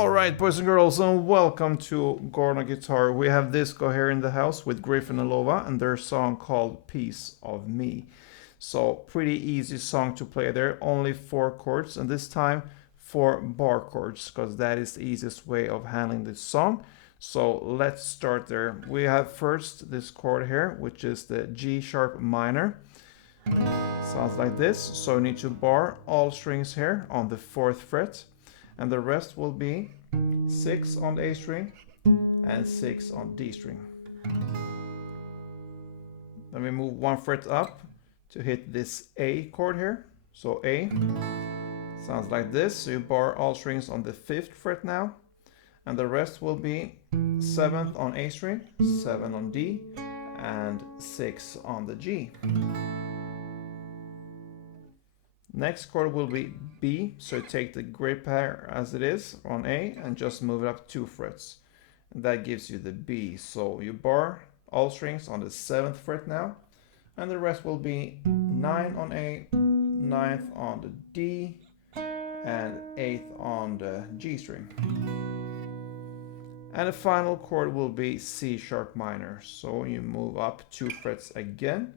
Alright, boys and girls, and welcome to Gordon Guitar. We have Disco here in the house with GRYFFIN Lova and their song called Piece of Me. So, pretty easy song to play there, only 4 chords, and this time 4 bar chords, because that is the easiest way of handling this song. So, let's start there. We have first this chord here, which is the G sharp minor. Sounds like this. So, you need to bar all strings here on the 4th fret. And the rest will be 6 on the A string and 6 on D string. Then we move 1 fret up to hit this A chord here. So A sounds like this. So you bar all strings on the 5th fret now. And the rest will be 7th on A string, 7 on D, and 6 on the G. Next chord will be B, so you take the grip pair as it is on A and just move it up 2 frets. And that gives you the B. So you bar all strings on the 7th fret now, and the rest will be 9 on A, 9th on the D, and 8th on the G string. And the final chord will be C sharp minor. So you move up 2 frets again.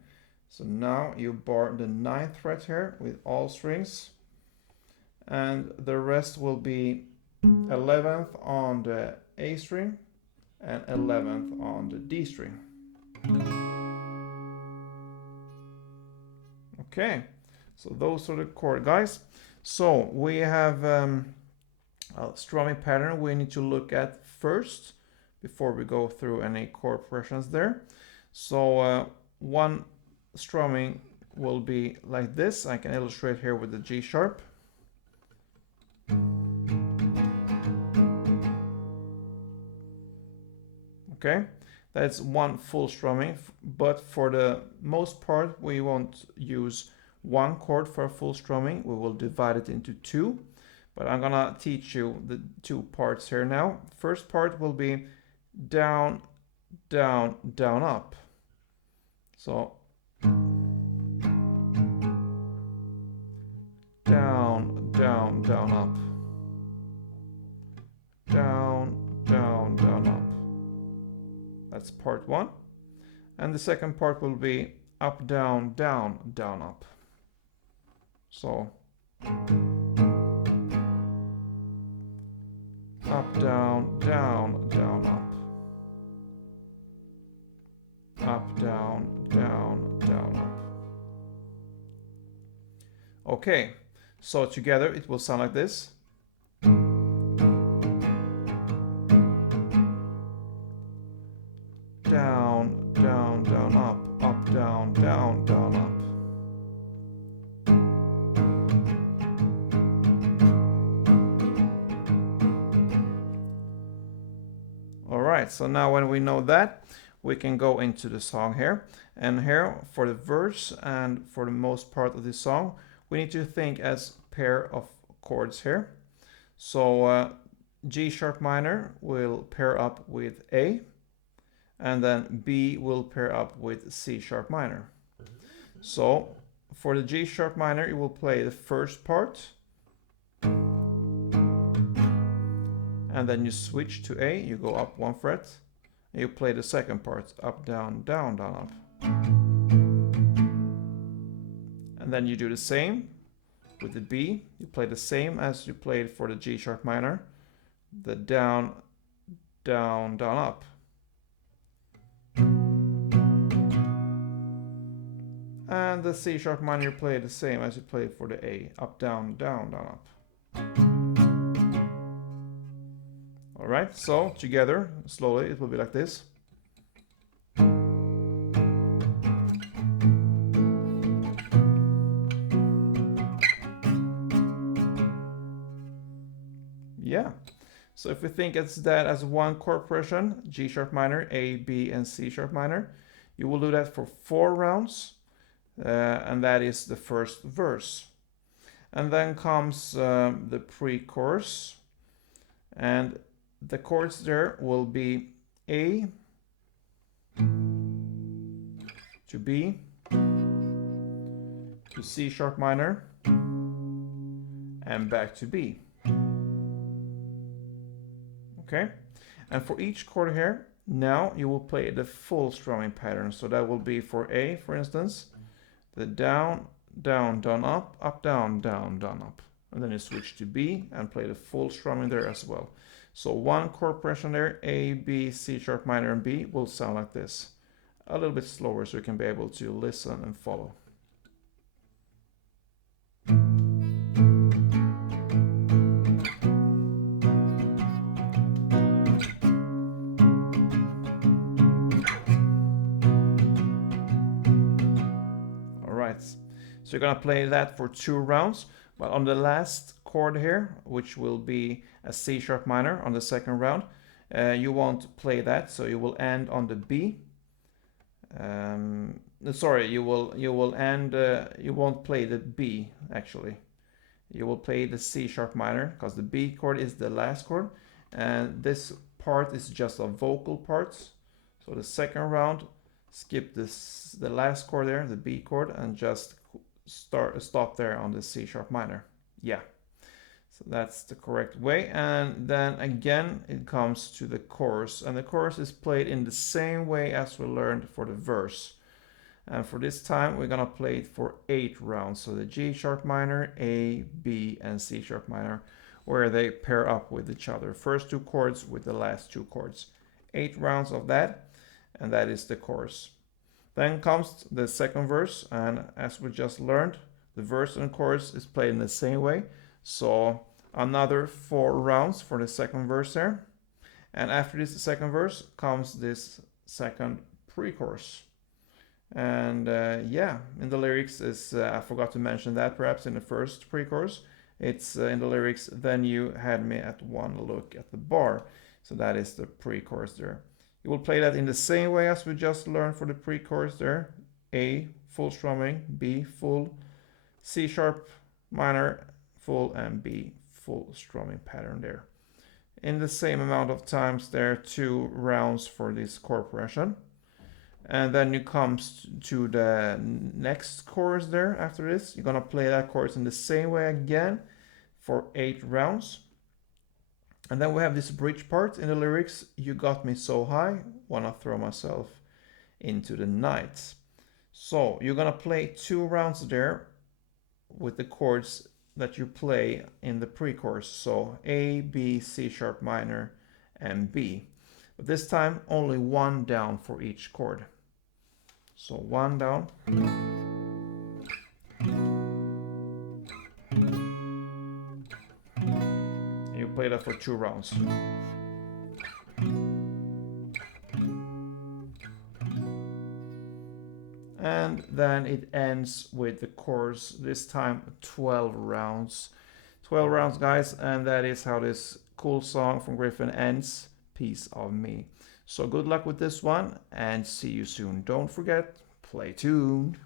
So now you bar the 9th fret here with all strings, and the rest will be 11th on the A string and 11th on the D string. Okay, so those are the chord, guys. So we have a strumming pattern we need to look at first before we go through any chord progressions there. So one strumming will be like this. I can illustrate here with the G sharp. Okay, that's one full strumming, but for the most part we won't use 1 chord for a full strumming. We will divide it into 2, but I'm gonna teach you the 2 parts here now. First part will be down, down, down, up. So down, down, down, up. Down, down, down, up. That's part 1. And the second part will be up, down, down, down, up. So up, down, down, down, up. Up, down, down, down, up. Okay, so together it will sound like this. Down, down, down, up, down, down, down, up. Alright, so now when we know that, we can go into the song here. And here, for the verse and for the most part of the song, we need to think as pair of chords here. So G sharp minor will pair up with A, and then B will pair up with C sharp minor. So for the G sharp minor, you will play the first part, and then you switch to A, you go up 1 fret, and you play the second part, up, down, down, down, up. And then you do the same with the B. You play the same as you played for the G sharp minor, the down, down, down, up. And the C sharp minor, you play the same as you played for the A, up, down, down, down, up. Alright, so together, slowly, it will be like this. Yeah, so if we think it's that as 1 chord progression, G sharp minor, A, B, and C sharp minor, you will do that for 4 rounds, and that is the first verse. And then comes the pre-chorus, and the chords there will be A to B to C sharp minor and back to B. Okay, and for each chord here, now you will play the full strumming pattern. So that will be for A, for instance, the down, down, down, up, down, down, down, up. And then you switch to B and play the full strumming there as well. So one chord progression there, A, B, C sharp minor, and B will sound like this. A little bit slower so you can be able to listen and follow. Alright, so you're gonna play that for 2 rounds, but on the last chord here, which will be a C sharp minor on the second round, you won't play that, so you will end on the B. Sorry, you will end. You won't play the B actually. You will play the C sharp minor because the B chord is the last chord, and this part is just a vocal parts. So the second round, skip the last chord there, the B chord, and just stop there on the C sharp minor. Yeah. So that's the correct way. And then again, it comes to the chorus. And the chorus is played in the same way as we learned for the verse. And for this time, we're gonna play it for 8 rounds. So the G sharp minor, A, B, and C sharp minor, where they pair up with each other. First 2 chords with the last 2 chords. 8 rounds of that, and that is the chorus. Then comes the second verse, and as we just learned, the verse and chorus is played in the same way. So another 4 rounds for the second verse there. And after this second verse comes this second pre-chorus. And yeah, in the lyrics is, I forgot to mention that perhaps in the first pre-chorus, it's in the lyrics, then you had me at one look at the bar. So that is the pre-chorus there. You will play that in the same way as we just learned for the pre-chorus there. A, full strumming, B, full, C sharp minor, full, and B, full strumming pattern there. In the same amount of times there, 2 rounds for this chord progression. And then you come to the next chorus there after this. You're gonna play that chorus in the same way again for 8 rounds. And then we have this bridge part in the lyrics. You got me so high, wanna throw myself into the night. So you're gonna play 2 rounds there with the chords that you play in the pre-chorus. So A, B, C sharp minor, and B. But this time only 1 down for each chord. So 1 down. And you play that for 2 rounds. And then it ends with the chorus, this time 12 rounds. 12 rounds, guys, and that is how this cool song from GRYFFIN ends, Piece of Me. So good luck with this one, and see you soon. Don't forget, play tuned.